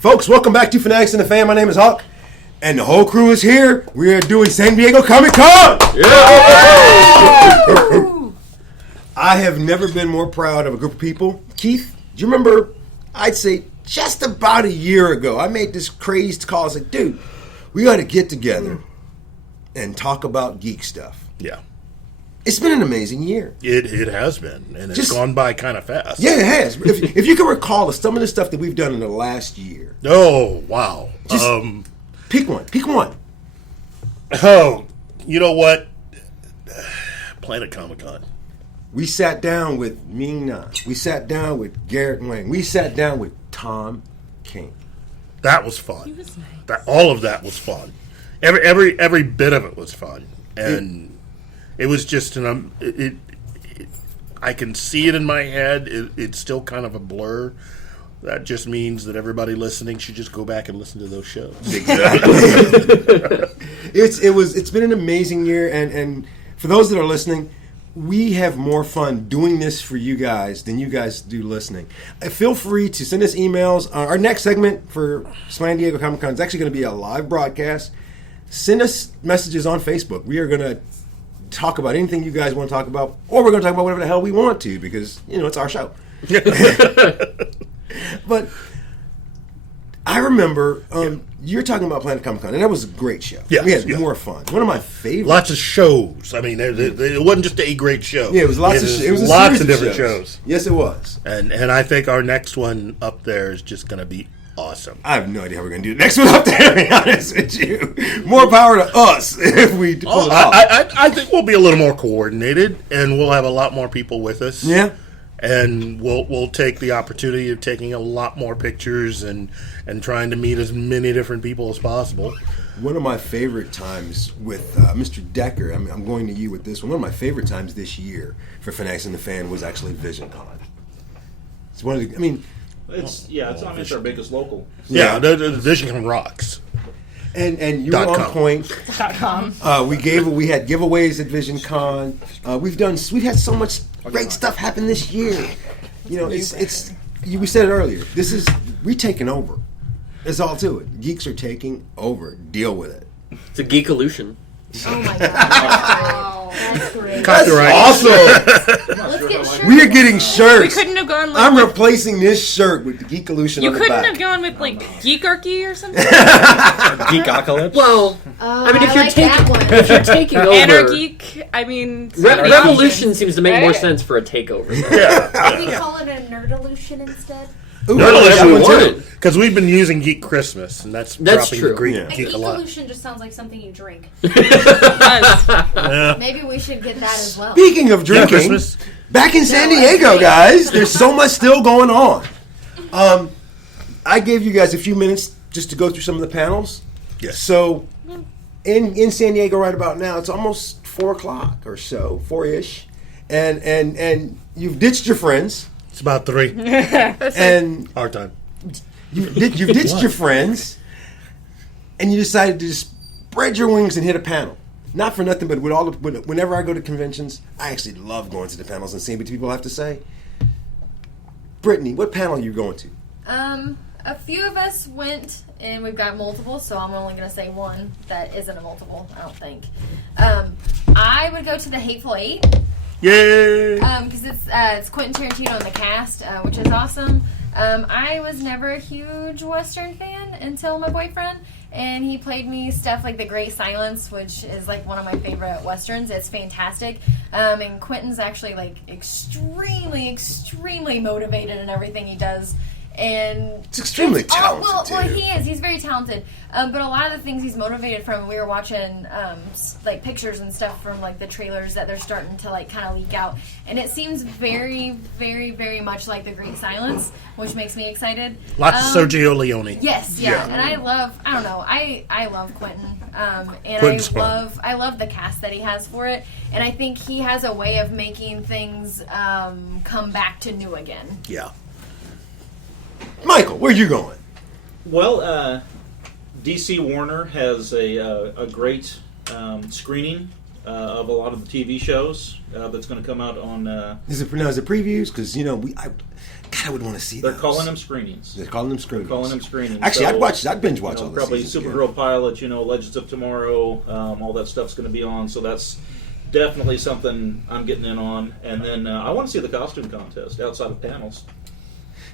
Folks, welcome back to Fanatics and the Fan. My name is Hawk, and the whole crew is here. We are doing San Diego Comic Con! Yeah! I have never been more proud of a group of people. Keith, do you remember, I'd say just about a year ago, I made this crazed call. I was like, dude, we got to get together and talk about geek stuff. Yeah. It's been an amazing year. It has been, and it's gone by kind of fast. Yeah, it has. If you can recall some of the stuff that we've done in the last year. Oh, wow. Just pick one. Pick one. Oh, you know what? Planet Comic-Con. We sat down with Ming Na. We sat down with Garrett Wang. We sat down with Tom King. That was fun. He was nice. All of that was fun. Every bit of it was fun, and it was just I can see it in my head. It's still kind of a blur. That just means that everybody listening should just go back and listen to those shows. Exactly. It's been an amazing year, and for those that are listening, we have more fun doing this for you guys than you guys do listening. Feel free to send us emails. Our next segment for San Diego Comic Con is actually going to be a live broadcast. Send us messages on Facebook. We are going to talk about anything you guys want to talk about, or we're going to talk about whatever the hell we want to, because, it's our show. But I remember you're talking about Planet Comic Con, and that was a great show. Yeah, we had more fun. One of my favorites. Lots of shows. I mean, it wasn't just a great show. Yeah, it was lots of different shows. Yes, it was. And I think our next one up there is just going to be awesome. I have no idea how we're going to do the next one up there, to be honest with you. More power to us if we pull it off. I think we'll be a little more coordinated, and we'll have a lot more people with us. Yeah. And we'll take the opportunity of taking a lot more pictures and trying to meet as many different people as possible. One of my favorite times with Mr. Decker, I'm going to you with this one. One of my favorite times this year for Fanatics and the Fan was actually VisionCon. It's one of the, it's our biggest local. Yeah, the VisionCon rocks. And you were on point. .com. We had giveaways at VisionCon. We've had so much great stuff happen this year. We said it earlier. We're taking over. That's all to it. Geeks are taking over. Deal with it. It's a geek-illusion. Oh my god. That's great. Copyright. Awesome. Let's get shirts. We are getting shirts. We couldn't have gone I'm replacing this shirt with the Geek-illusion on the back. You couldn't have gone with Geekarchy or something? Geekocalypse? Well, I mean, if you're taking over... Anargeek, I mean... Revolution seems to make more sense for a takeover. Yeah. Can we call it a nerdolution instead? Because we've been using Geek Christmas, and that's dropping true. the Greek Yeah. geek a lot. Geekolution just sounds like something you drink. Yeah. Maybe we should get that as well. Speaking of drinking, back in San Diego, guys, there's so much still going on. I gave you guys a few minutes just to go through some of the panels. Yes. So, in San Diego right about now, it's almost 4 o'clock or so, 4-ish, and you've ditched your friends. It's about 3. And our time. You've ditched your friends, and you decided to just spread your wings and hit a panel. Not for nothing, but whenever I go to conventions, I actually love going to the panels and seeing what people have to say. Brittany, what panel are you going to? A few of us went, and we've got multiple, so I'm only going to say one that isn't a multiple, I don't think. I would go to the Hateful Eight. Yay! Because it's Quentin Tarantino in the cast, which is awesome. I was never a huge Western fan until my boyfriend, and he played me stuff like The Great Silence, which is like one of my favorite Westerns. It's fantastic. And Quentin's actually extremely, extremely motivated in everything he does. And it's extremely talented. Well, he is. He's very talented. But a lot of the things he's motivated from, we were watching pictures and stuff from the trailers that they're starting to kind of leak out, and it seems very, very, very much like The Great Silence, which makes me excited. Lots of Sergio Leone. Yes, yeah, and I love Quentin, and I love the cast that he has for it, and I think he has a way of making things come back to new again. Yeah. Michael, where you going? Well, DC Warner has a great screening of a lot of the TV shows that's going to come out on. Is it previews? Because God, I would want to see They're those. calling them screenings. They're calling them screenings. So, Actually, I'd binge watch all this. Probably season Supergirl Pilot, Legends of Tomorrow, all that stuff's going to be on. So that's definitely something I'm getting in on. And then I want to see the costume contest outside of panels.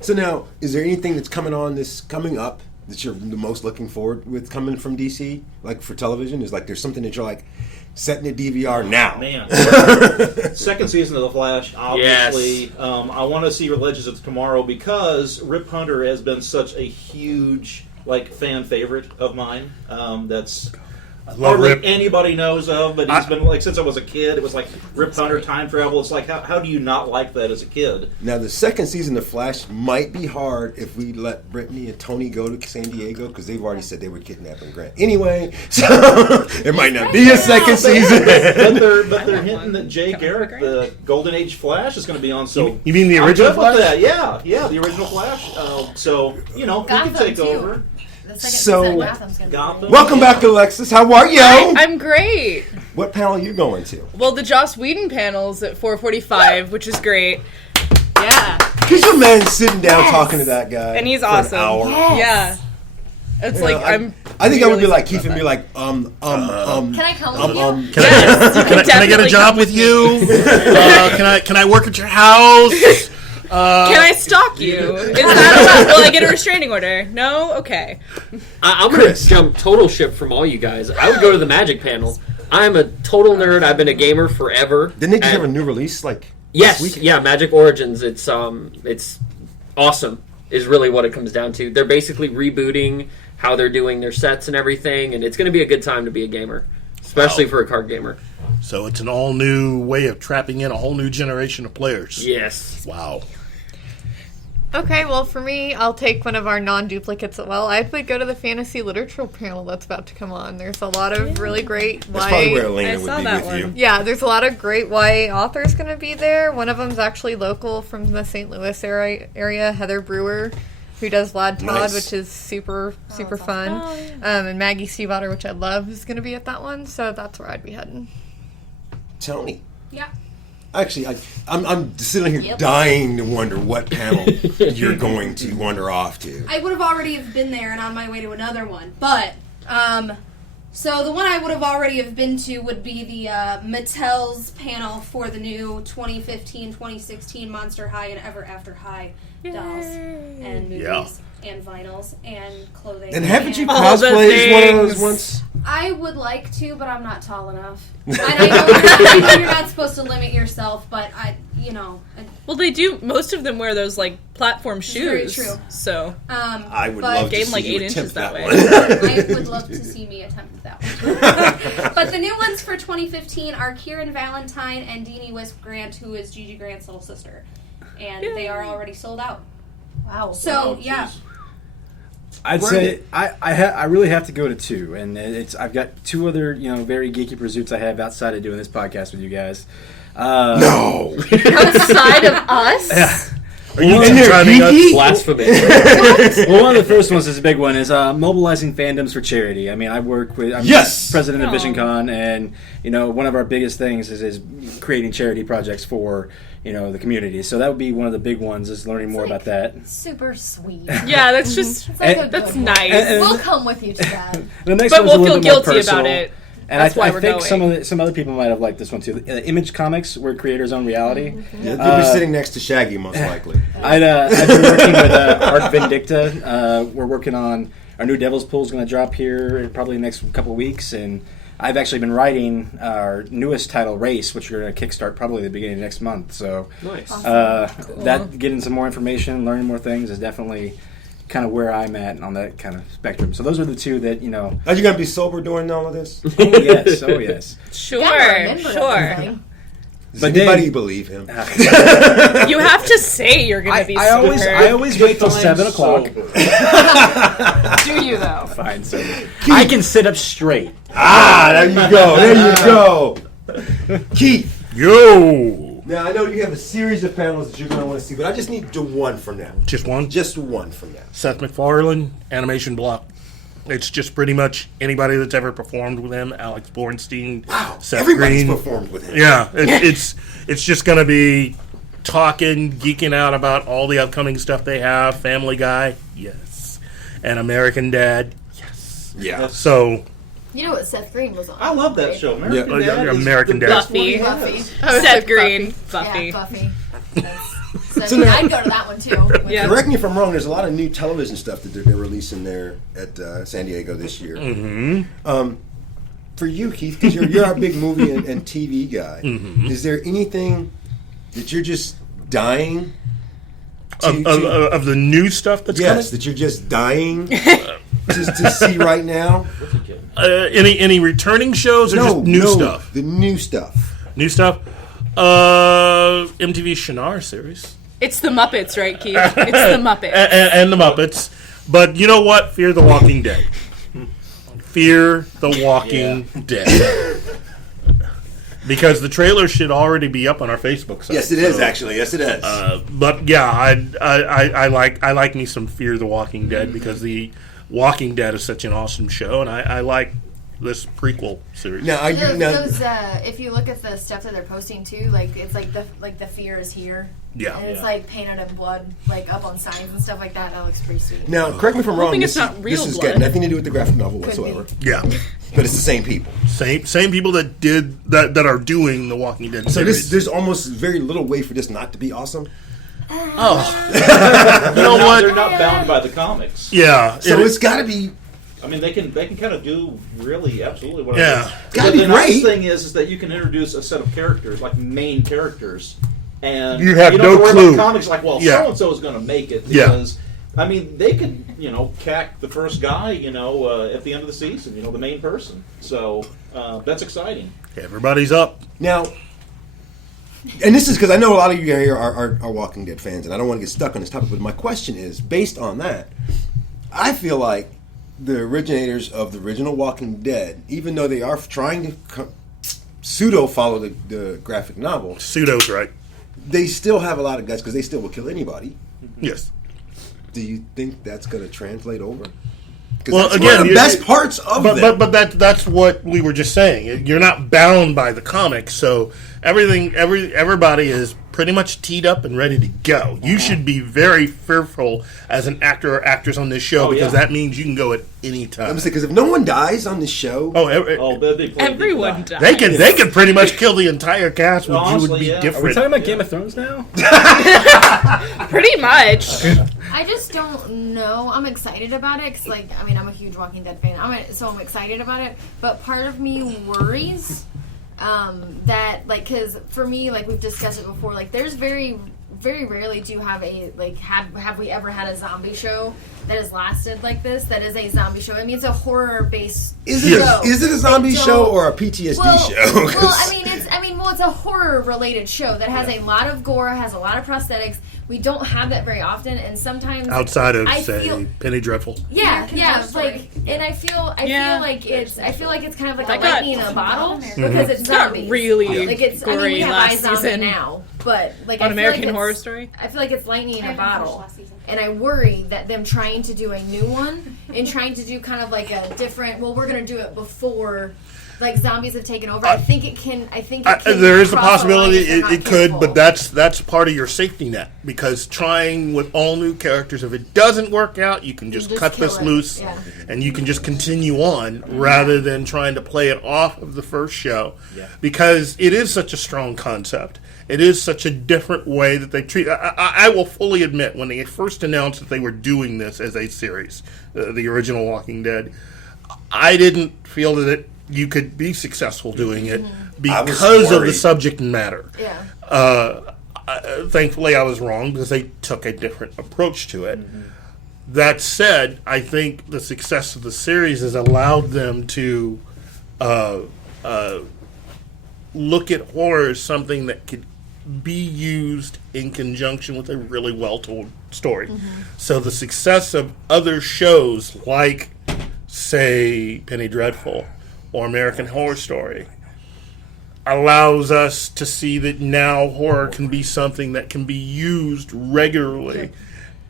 So now, is there anything that's coming up that you're the most looking forward with coming from DC, like for television? Is like there's something that you're like setting a DVR now? Man, second season of The Flash, obviously. Yes. I want to see Legends of Tomorrow because Rip Hunter has been such a huge fan favorite of mine. That's hardly anybody knows of, but he's been since I was a kid. It was like Rip Hunter, time travel. It's like how do you not like that as a kid? Now the second season of Flash might be hard if we let Brittany and Tony go to San Diego because they've already said they were kidnapping Grant anyway. So there might not be a second season. but they're hinting that Jay Garrick, the Golden Age Flash, is going to be on. So you mean the original Flash? That. Yeah, the original Flash. So he can take over. So, Gotham. Welcome back, Alexis. How are you? I'm great. What panel are you going to? Well, the Joss Whedon panel's at 4:45, which is great. Yeah. Because your man's sitting down talking to that guy, and he's for awesome. An hour. Yeah. It's I think I would be like Keith and be like, Can I come with you? Can I get a job with you? Can I work at your house? Can I stalk you? Is that allowed? Will I get a restraining order? No? Okay. I'm going to jump total ship from all you guys. I would go to the Magic panel. I'm a total nerd. I've been a gamer forever. Didn't they just have a new release Yes, yeah, Magic Origins. It's awesome is really what it comes down to. They're basically rebooting how they're doing their sets and everything, and it's going to be a good time to be a gamer, especially for a card gamer. So it's an all-new way of trapping in a whole new generation of players. Yes. Wow. Okay, well, for me, I'll take one of our non-duplicates. Well, I would go to the fantasy literature panel that's about to come on. There's a lot of really great That's probably where Elena would be with you. Yeah, there's a lot of great YA authors going to be there. One of them's actually local from the St. Louis area, Heather Brewer, who does Lad Todd, which is super fun. Awesome. And Maggie Seawater, which I love, is going to be at that one. So that's where I'd be heading. Tony. Yeah. Actually, I'm sitting here dying to wonder what panel you're going to wander off to. I would have already have been there and on my way to another one. But, so the one I would have already have been to would be the Mattel's panel for the new 2015-2016 Monster High and Ever After High dolls and movies and vinyls and clothing. And haven't you cosplayed one of those once? I would like to, but I'm not tall enough. I know you're not supposed to limit yourself, but Well, they do. Most of them wear those platform shoes. Very true. So I would love to gain see you 8 inches attempt that way. I would love to see me attempt that one. But the new ones for 2015 are Kieran Valentine and Deanie Wisp Grant, who is Gigi Grant's little sister, and they are already sold out. Wow. So yeah. I'd say I really have to go to two, and I've got two other very geeky pursuits I have outside of doing this podcast with you guys. No, outside of us. Yeah. Are you driving us? Blasphemy. Well, one of the first ones is a big one is mobilizing fandoms for charity. I mean, I'm president of VisionCon, and one of our biggest things is creating charity projects for the community. So that would be one of the big ones, is learning more about that. Super sweet. Yeah, that's just that's nice. And we'll come with you to that. The next but one's we'll a little feel bit more guilty personal. about it. And That's why I we're think going. some other people might have liked this one too. Image Comics, where creators own reality. Mm-hmm. You'll be sitting next to Shaggy, most likely. I've been working with Art Vindicta. We're working on our new Devil's Pool is going to drop here in probably the next couple of weeks, and I've actually been writing our newest title, Race, which we're going to kickstart probably at the beginning of next month. So nice. Cool. That getting some more information, learning more things is definitely kind of where I'm at on that kind of spectrum. So those are the two that Are you going to be sober during all of this? Oh yes. Sure. Does anybody believe him? You have to say you're going to be sober. I always wait till 7 o'clock. Do you though? Fine, so I can sit up straight. There you go. Keith. Yo. Now, I know you have a series of panels that you're going to want to see, but I just need one from now. Just one? Just one from now. Seth MacFarlane, animation block. It's just pretty much anybody that's ever performed with him. Alex Bornstein, Wow, Seth everybody's Green. performed with him. Yeah, it's just going to be talking, geeking out about all the upcoming stuff they have. Family Guy, yes. And American Dad, yes. Yeah. So... You know what Seth Green was on? I love that right? show. American Dad. American Dad. Buffy. Seth Green. Buffy. Yeah, Buffy. So So now- I'd go to that one too. Yeah. Correct me if I'm wrong. There's a lot of new television stuff that they're releasing there at San Diego this year. For you, Keith, because you're our big movie and TV guy, is there anything that you're just dying Of the new stuff that's yes, that you're just dying to see right now? coming? Any returning shows or just new stuff? The new stuff. New stuff? MTV Shannara series. It's the Muppets, right, Keith? It's the Muppets. And the Muppets. But you know what? Fear the Walking Dead. Fear the Walking Dead. Because the trailer should already be up on our Facebook site. Yes, it is actually. Yes, it is. But yeah, I like me some Fear the Walking Dead because the Walking Dead is such an awesome show, and I like this prequel series. Now, are you now? Those, if you look at the stuff that they're posting too, like it's like the fear is here. Yeah. And it's like painted in blood, like up on signs and stuff like that. That looks pretty sweet. Now, correct me if I'm wrong. hoping This, it's not real this has blood. got nothing to do with the graphic novel Could be. whatsoever. Yeah, But it's the same people. same people that did that are doing the Walking Dead So series. there's almost very little way for this not to be awesome. You know what? They're not bound by the comics. Yeah. So it's got to be. I mean, they can kind of do really absolutely whatever. Yeah. Gotta be The nice great. thing is that you can introduce a set of characters, like main characters, and You have don't no have to worry clue. about comics like, well, Yeah. so and so is going to make it Yeah. because. I mean, they could, cack the first guy, at the end of the season, the main person. So that's exciting. Everybody's up. Now, and this is because I know a lot of you here are Walking Dead fans, and I don't want to get stuck on this topic, but my question is, based on that, I feel like the originators of the original Walking Dead, even though they are trying to pseudo follow the graphic novel, Pseudo's right. they still have a lot of guts because they still will kill anybody. Yes. Do you think that's going to translate over? Because Well, that's again, one of the you- best parts of them. But that's what we were just saying. You're not bound by the comics, so everybody is pretty much teed up and ready to go. You should be very fearful as an actor or actress on this show because that means you can go at any time. I'm saying because if no one dies on this show, That'd be Everyone dies. they can pretty much kill the entire cast, which Honestly, would be yeah. Are we different. talking about Game of Thrones now? Pretty much. I just don't know. I'm excited about it because, I'm a huge Walking Dead fan. I'm excited about it. But part of me worries that, because for me, we've discussed it before, there's very, very rarely do you have have we ever had a zombie show that has lasted like this? That is a zombie show. I mean, it's a horror-based is show. it a zombie show or a PTSD show? It's a horror-related show that has a lot of gore, has a lot of prosthetics. We don't have that very often, and sometimes Outside of I say feel- Penny Dreadful. yeah, Horror Story. and I feel like it's kind of like That a got- lightning in a bottle because it's got zombies. really it's gory we have last iZombie season. now, but I On feel American like Horror it's- Story? I feel like it's lightning in I a haven't watched bottle, last season. and I worry that them trying to do a new one and trying to do kind of like a different. Well, we're gonna do it before. Zombies have taken over. I think it can. There is a cross the line possibility if they're not it could, careful. but that's part of your safety net because trying with all new characters, if it doesn't work out, you can just cut kill this it. loose Yeah. and you can just continue on rather than trying to play it off of the first show because it is such a strong concept. It is such a different way that they treat. I will fully admit when they first announced that they were doing this as a series, the original Walking Dead, I didn't feel that you could be successful doing it because of the subject matter. Yeah. Thankfully, I was wrong because they took a different approach to it. That said, I think the success of the series has allowed them to look at horror as something that could be used in conjunction with a really well-told story. So the success of other shows like, say, Penny Dreadful or American Horror Story allows us to see that now horror can be something that can be used regularly.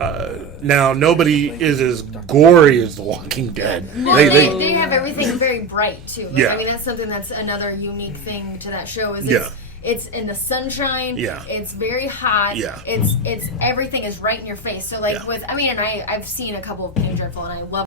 Now, nobody is as gory as The Walking Dead. Well, they have everything very bright too. Yeah. I mean, that's something that's another unique thing to that show. Is Yeah. It's in the sunshine. Yeah. It's very hot. Yeah. It's everything is right in your face. So like Yeah. with, I mean, and I've seen a couple of Penny Dreadful, and I love